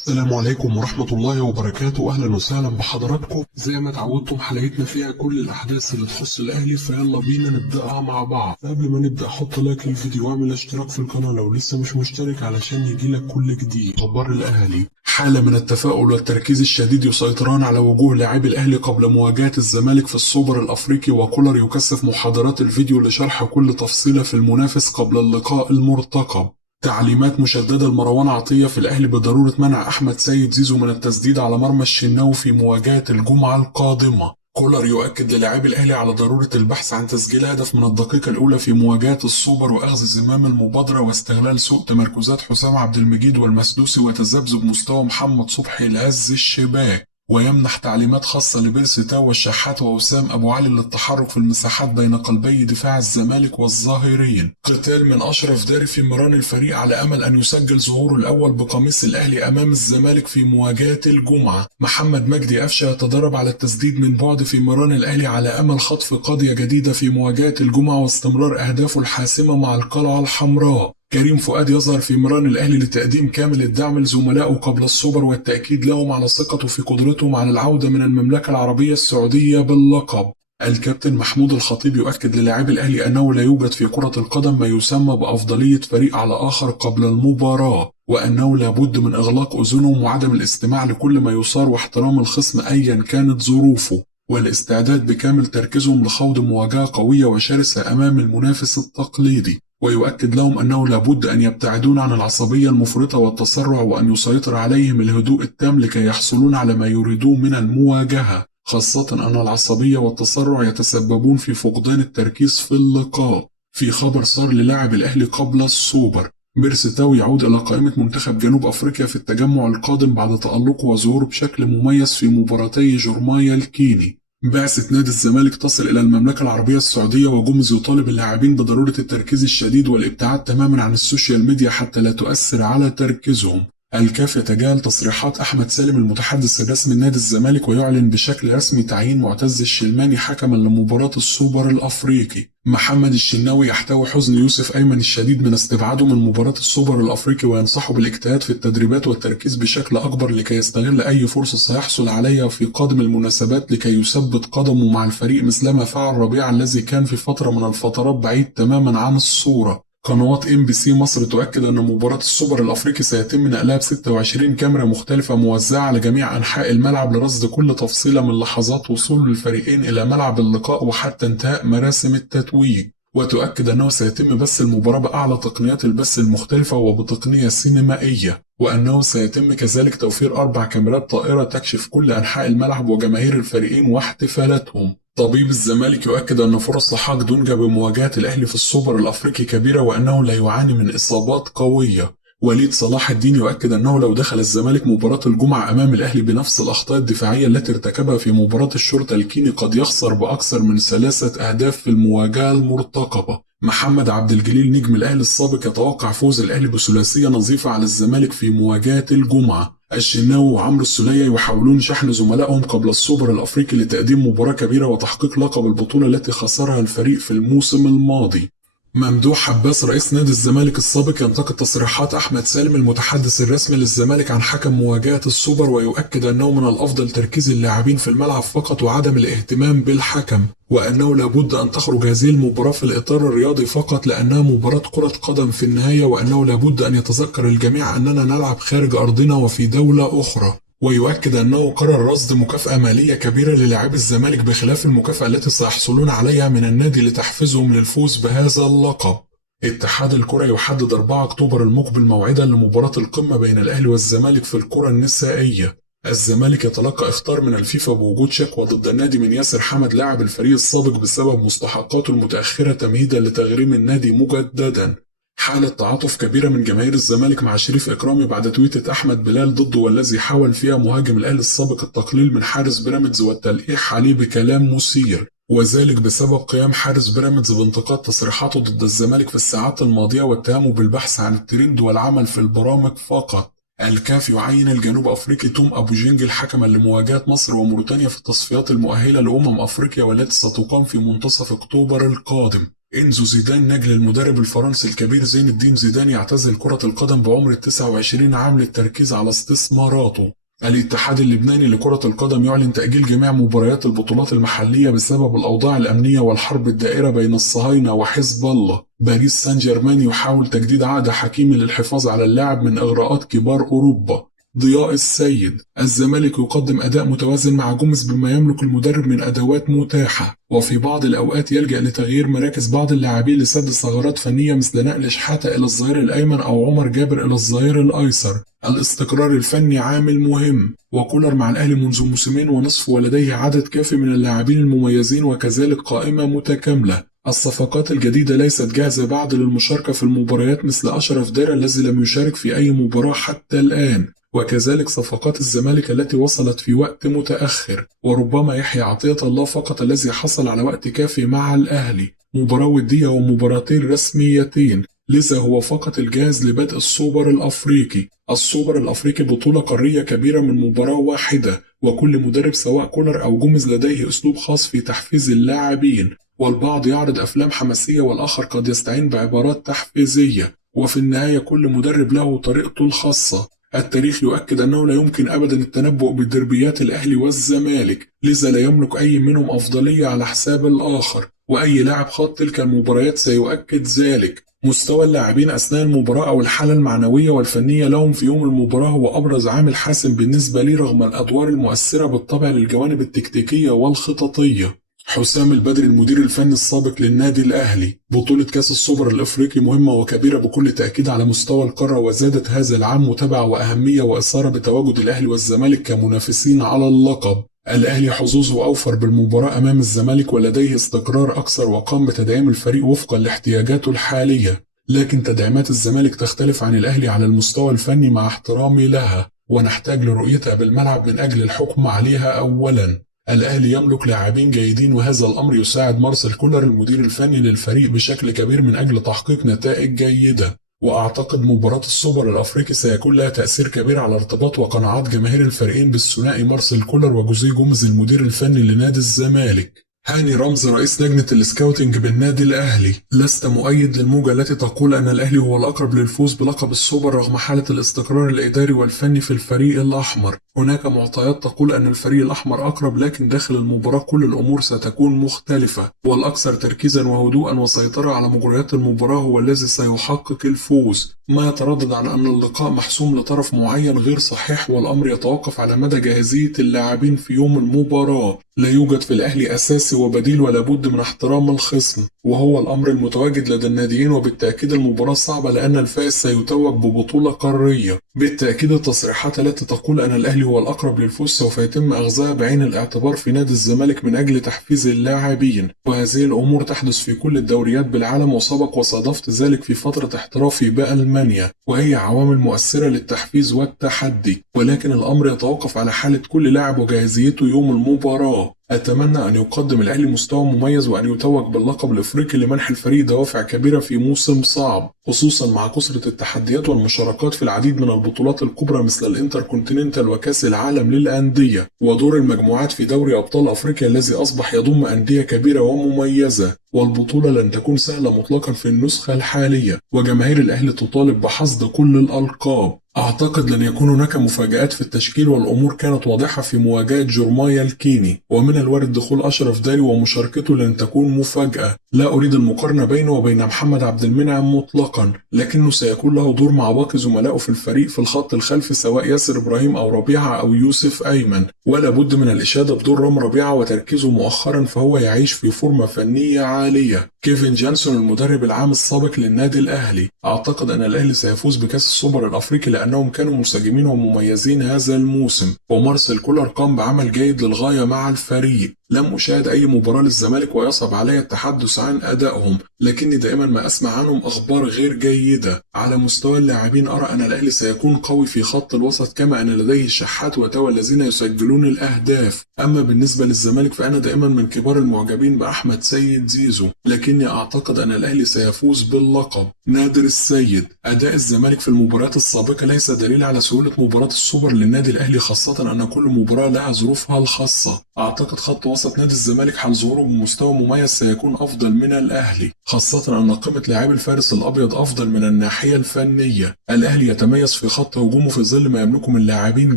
السلام عليكم ورحمة الله وبركاته. أهلا وسهلا بحضراتكم. زي ما اتعودتم حلقتنا فيها كل الأحداث اللي تخص الأهلي، فيلا بينا نبدأها مع بعض. قبل ما نبدأ حط لايك للفيديو واعمل اشتراك في القناة لو لسه مش مشترك علشان يجيلك كل جديد. أخبار الأهلي: حالة من التفاؤل والتركيز الشديد يسيطران على وجوه لاعبي الأهلي قبل مواجهة الزمالك في السوبر الأفريقي، وكولر يكثف محاضرات الفيديو لشرح كل تفصيلة في المنافس قبل اللقاء المرتقب. تعليمات مشددة لمروان عطية في الأهلي بضرورة منع أحمد سيد زيزو من التسديد على مرمى الشناوي في مواجهة الجمعة القادمة. كولر يؤكد للاعبي الأهلي على ضرورة البحث عن تسجيل هدف من الدقيقة الأولى في مواجهة السوبر وأخذ زمام المبادرة واستغلال سوء تمركزات حسام عبد المجيد والمسدوسي وتذبذب مستوى محمد صبحي لهز الشباك. ويمنح تعليمات خاصة لبيرسي تاو والشحات ووسام أبو علي للتحرك في المساحات بين قلبي دفاع الزمالك والظاهرين. قتال من أشرف داري في مران الفريق على أمل أن يسجل ظهوره الأول بقميص الأهلي أمام الزمالك في مواجهة الجمعة. محمد مجدي قفشة يتدرب على التسديد من بعد في مران الأهلي على أمل خطف قضية جديدة في مواجهة الجمعة واستمرار أهدافه الحاسمة مع القلعة الحمراء. كريم فؤاد يظهر في مران الأهلي لتقديم كامل الدعم لزملائه قبل السوبر والتأكيد لهم على ثقته في قدرتهم على العودة من المملكة العربية السعودية باللقب. الكابتن محمود الخطيب يؤكد للاعبي الأهلي أنه لا يوجد في كرة القدم ما يسمى بأفضلية فريق على آخر قبل المباراة، وأنه لابد من إغلاق أذنهم وعدم الاستماع لكل ما يثار واحترام الخصم أيا كانت ظروفه، والاستعداد بكامل تركيزهم لخوض مواجهة قوية وشرسة أمام المنافس التقليدي. ويؤكد لهم أنه لابد أن يبتعدون عن العصبية المفرطة والتسرع وأن يسيطر عليهم الهدوء التام لكي يحصلون على ما يريدون من المواجهة، خاصة أن العصبية والتسرع يتسببون في فقدان التركيز في اللقاء. في خبر صار للاعب الأهلي قبل السوبر: بيرسي تاو يعود إلى قائمة منتخب جنوب أفريقيا في التجمع القادم بعد تألقه وظهوره بشكل مميز في مباراتي جورمايا الكيني. بعثة نادي الزمالك تصل إلى المملكة العربية السعودية وجوميز يطالب اللاعبين بضرورة التركيز الشديد والابتعاد تماما عن السوشيال ميديا حتى لا تؤثر على تركيزهم. الكاف يتجاهل تصريحات أحمد سالم المتحدث الرسمي لنادي الزمالك ويعلن بشكل رسمي تعيين معتز الشلماني حكما لمباراة السوبر الأفريقي. محمد الشناوي يحتوي حزن يوسف أيمن الشديد من استبعاده من مباراة السوبر الأفريقي وينصحه بالاجتهاد في التدريبات والتركيز بشكل أكبر لكي يستغل أي فرصة سيحصل عليها في قادم المناسبات لكي يثبت قدمه مع الفريق مثلما فعل ربيع الذي كان في فترة من الفترات بعيد تماما عن الصورة. قنوات MBC مصر تؤكد أن مباراة السوبر الأفريقي سيتم نقلها ب 26 كاميرا مختلفة موزعة على جميع أنحاء الملعب لرصد كل تفصيلة من لحظات وصول الفريقين إلى ملعب اللقاء وحتى انتهاء مراسم التتويج. وتؤكد أنه سيتم بث المباراة بأعلى تقنيات البث المختلفة وبتقنية سينمائية، وأنه سيتم كذلك توفير 4 كاميرات طائرة تكشف كل أنحاء الملعب وجماهير الفريقين واحتفالاتهم. طبيب الزمالك يؤكد أن فرص لحاق دونجا بمواجهة الأهلي في السوبر الأفريقي كبيرة وأنه لا يعاني من إصابات قوية. وليد صلاح الدين يؤكد أنه لو دخل الزمالك مباراة الجمعة أمام الأهلي بنفس الأخطاء الدفاعية التي ارتكبها في مباراة الشرطة الكيني قد يخسر بأكثر من 3 أهداف في المواجهة المرتقبة. محمد عبد الجليل نجم الأهلي السابق يتوقع فوز الأهلي بثلاثية نظيفة على الزمالك في مواجهة الجمعة. الشناوي وعمرو السولية يحاولون شحن زملائهم قبل السوبر الأفريقي لتقديم مباراة كبيرة وتحقيق لقب البطولة التي خسرها الفريق في الموسم الماضي. ممدوح عباس رئيس نادي الزمالك السابق ينتقد تصريحات أحمد سالم المتحدث الرسمي للزمالك عن حكم مواجهة السوبر ويؤكد أنه من الأفضل تركيز اللاعبين في الملعب فقط وعدم الاهتمام بالحكم، وأنه لابد أن تخرج هذه المباراة في الإطار الرياضي فقط لأنها مباراة كرة قدم في النهاية، وأنه لابد أن يتذكر الجميع أننا نلعب خارج أرضنا وفي دولة أخرى. ويؤكد أنه قرر رصد مكافأة مالية كبيرة للاعبي الزمالك بخلاف المكافأة التي سيحصلون عليها من النادي لتحفيزهم للفوز بهذا اللقب. اتحاد الكرة يحدد 4 أكتوبر المقبل موعدا لمباراة القمة بين الأهلي والزمالك في الكرة النسائية. الزمالك يتلقى إخطار من الفيفا بوجود شكوى ضد النادي من ياسر حمد لاعب الفريق السابق بسبب مستحقاته المتأخرة تمهيدا لتغريم النادي مجددا. حالة تعاطف كبيرة من جماهير الزمالك مع شريف إكرامي بعد تويتة أحمد بلال ضده والذي حاول فيها مهاجم الأهلي السابق التقليل من حارس بيراميدز والتلقيح عليه بكلام مثير، وذلك بسبب قيام حارس بيراميدز بانتقاد تصريحاته ضد الزمالك في الساعات الماضية واتهامه بالبحث عن الترند والعمل في البرامج فقط. الكاف يعين الجنوب أفريقي توم أبو جينج الحكم لمواجهة مصر وموريتانيا في التصفيات المؤهلة لأمم أفريقيا والتي ستقام في منتصف أكتوبر القادم. إنزو زيدان نجل المدرب الفرنسي الكبير زين الدين زيدان يعتزل كرة القدم بعمر 29 عام للتركيز على استثماراته. الاتحاد اللبناني لكرة القدم يعلن تأجيل جميع مباريات البطولات المحلية بسبب الأوضاع الأمنية والحرب الدائرة بين الصهاينة وحزب الله. باريس سان جيرمان يحاول تجديد عقد حكيمي للحفاظ على اللاعب من إغراءات كبار أوروبا. ضياء السيد: الزمالك يقدم أداء متوازن مع جوميز بما يملك المدرب من أدوات متاحة، وفي بعض الأوقات يلجأ لتغيير مراكز بعض اللاعبين لسد ثغرات فنية مثل نقل شحاتة إلى الظهير الأيمن أو عمر جابر إلى الظهير الأيسر. الاستقرار الفني عامل مهم، وكولر مع الأهلي منذ موسمين ونصف ولديه عدد كافي من اللاعبين المميزين وكذلك قائمة متكاملة. الصفقات الجديدة ليست جاهزة بعد للمشاركة في المباريات مثل أشرف داري الذي لم يشارك في أي مباراة حتى الآن، وكذلك صفقات الزمالك التي وصلت في وقت متأخر، وربما يحيى عطية الله فقط الذي حصل على وقت كافي مع الأهلي، مباراة ودية ومباراتين رسميتين، لذا هو فقط الجاهز لبدء السوبر الأفريقي. السوبر الأفريقي بطولة قارية كبيرة من مباراة واحدة، وكل مدرب سواء كولر أو جوميز لديه أسلوب خاص في تحفيز اللاعبين، والبعض يعرض أفلام حماسية والآخر قد يستعين بعبارات تحفيزية، وفي النهاية كل مدرب له طريقته الخاصة. التاريخ يؤكد أنه لا يمكن أبدا التنبؤ بدربيات الأهلي والزمالك، لذا لا يملك أي منهم أفضلية على حساب الآخر، وأي لاعب خاض تلك المباريات سيؤكد ذلك. مستوى اللاعبين أثناء المباراة أو الحالة المعنوية والفنية لهم في يوم المباراة هو أبرز عامل حاسم بالنسبة لي، رغم الأدوار المؤثرة بالطبع للجوانب التكتيكية والخططية. حسام البدري المدير الفني السابق للنادي الأهلي: بطولة كأس السوبر الأفريقي مهمة وكبيرة بكل تأكيد على مستوى القارة، وزادت هذا العام متابعة وأهمية وإثارة بتواجد الأهلي والزمالك كمنافسين على اللقب. الأهلي حظوظه أوفر بالمباراة أمام الزمالك ولديه استقرار أكثر وقام بتدعيم الفريق وفقا لاحتياجاته الحالية، لكن تدعيمات الزمالك تختلف عن الأهلي على المستوى الفني مع احترامي لها، ونحتاج لرؤيتها بالملعب من أجل الحكم عليها. أولا، الأهلي يملك لاعبين جيدين، وهذا الأمر يساعد مارسيل كولر المدير الفني للفريق بشكل كبير من أجل تحقيق نتائج جيدة، وأعتقد مباراة السوبر الأفريقي سيكون لها تأثير كبير على ارتباط وقناعات جماهير الفريقين بالثنائي مارسيل كولر وجوزيه جوميز المدير الفني لنادي الزمالك. هاني رمزي رئيس لجنة السكاوتينج بالنادي الأهلي: لست مؤيد للموجة التي تقول أن الأهلي هو الأقرب للفوز بلقب السوبر رغم حالة الاستقرار الإداري والفني في الفريق الأحمر. هناك معطيات تقول أن الفريق الأحمر أقرب، لكن داخل المباراة كل الأمور ستكون مختلفة، والأكثر تركيزا وهدوءا وسيطرة على مجريات المباراة هو الذي سيحقق الفوز. ما يتردد عن أن اللقاء محسوم لطرف معين غير صحيح، والأمر يتوقف على مدى جاهزية اللاعبين في يوم المباراة. لا يوجد في الأهلي أساسي وبديل ولا بد من احترام الخصم، وهو الأمر المتواجد لدى الناديين، وبالتأكيد المباراة صعبة لأن الفائز سيتوج ببطولة قارية. بالتأكيد التصريحات التي تقول أن الأهلي هو الأقرب للفوز سوف يتم أخذها بعين الاعتبار في نادي الزمالك من أجل تحفيز اللاعبين، وهذه الأمور تحدث في كل الدوريات بالعالم، وسبق وصادفت ذلك في فترة احترافي بألمانيا، وهي عوامل مؤثرة للتحفيز والتحدي، ولكن الأمر يتوقف على حالة كل لاعب وجاهزيته يوم المباراة. أتمنى أن يقدم الأهلي مستوى مميز وأن يتوج باللقب الإفريقي لمنح الفريق دوافع كبيرة في موسم صعب، خصوصا مع كثرة التحديات والمشاركات في العديد من البطولات الكبرى مثل الانتركونتيننتال وكأس العالم للأندية، ودور المجموعات في دوري أبطال أفريقيا الذي أصبح يضم أندية كبيرة ومميزة. والبطولة لن تكون سهلة مطلقا في النسخة الحالية، وجماهير الأهلي تطالب بحصد كل الألقاب. أعتقد لن يكون هناك مفاجآت في التشكيل، والأمور كانت واضحة في مواجهة جورمايا الكيني، ومن الوارد دخول أشرف داري ومشاركته لن تكون مفاجأة. لا أريد المقارنة بينه وبين محمد عبد المنعم مطلقا، لكنه سيكون له دور مع باقي زملائه في الفريق في الخط الخلفي سواء ياسر إبراهيم أو ربيعة أو يوسف أيمن، ولا بد من الإشادة بدور رام ربيعة وتركيزه مؤخرا، فهو يعيش في فورمة فنية عالية. كيفن جانسون المدرب العام السابق للنادي الأهلي: أعتقد أن الأهلي سيفوز بكأس السوبر الأفريقي لأنهم كانوا منسجمين ومميزين هذا الموسم، ومارسيل كولر قام بعمل جيد للغاية مع الفريق. لم أشاهد أي مباراة للزمالك ويصعب علي التحدث عن أدائهم، لكني دائما ما أسمع عنهم أخبار غير جيدة. على مستوى اللاعبين أرى أن الأهلي سيكون قوي في خط الوسط، كما أن لديه الشحات وتوى الذين يسجلون الأهداف. أما بالنسبة للزمالك فأنا دائما من كبار المعجبين بأحمد سيد زيزو، لكني أعتقد أن الأهلي سيفوز باللقب. نادر السيد: أداء الزمالك في المباريات السابقة ليس دليل على سهولة مباراة السوبر للنادي الأهلي، خاصة أن كل مباراة لها ظروفها الخاصة. أعتقد خط وسط وسط نادي الزمالك حال ظهوره بمستوى مميز سيكون أفضل من الأهلي، خاصة أن قيمة لاعبي الفارس الأبيض أفضل من الناحية الفنية. الأهلي يتميز في خط هجومه في ظل ما يملكه من لاعبين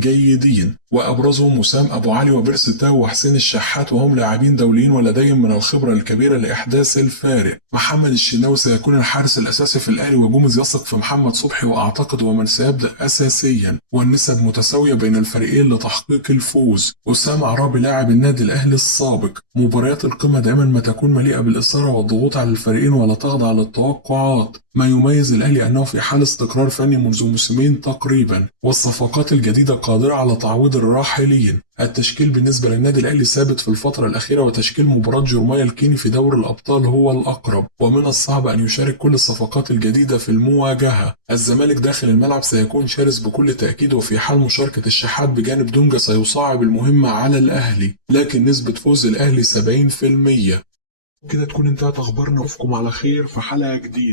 جيدين، وأبرزهم وسام أبو علي وبيرسي تاو وحسين الشحات، وهم لاعبين دوليين ولديهم من الخبرة الكبيرة لإحداث الفارق. محمد الشناوي سيكون الحارس الأساسي في الأهلي، وجوميز يثق في محمد صبحي وأعتقد هو من سيبدأ أساسيا، والنسب متساوية بين الفريقين لتحقيق الفوز. أسامة عرابي لاعب النادي الأهلي السابق، مباريات القمة دائما ما تكون مليئة بالإثارة والضغوط على الفريقين ولا تخضع للتوقعات. ما يميز الأهلي أنه في حال استقرار فني منذ موسمين تقريبا، والصفقات الجديدة قادرة على تعويض الراحلين. التشكيل بالنسبة للنادي الأهلي ثابت في الفترة الأخيرة، وتشكيل مباراة جورمايا الكيني في دوري الأبطال هو الأقرب، ومن الصعب أن يشارك كل الصفقات الجديدة في المواجهة. الزمالك داخل الملعب سيكون شرس بكل تأكيد، وفي حال مشاركة الشحات بجانب دونجا سيصعب المهمة على الأهلي، لكن نسبة فوز الأهلي 70%. كده تكون انتهت أخبارنا، وأشوفكم على خير في حلقة جديدة.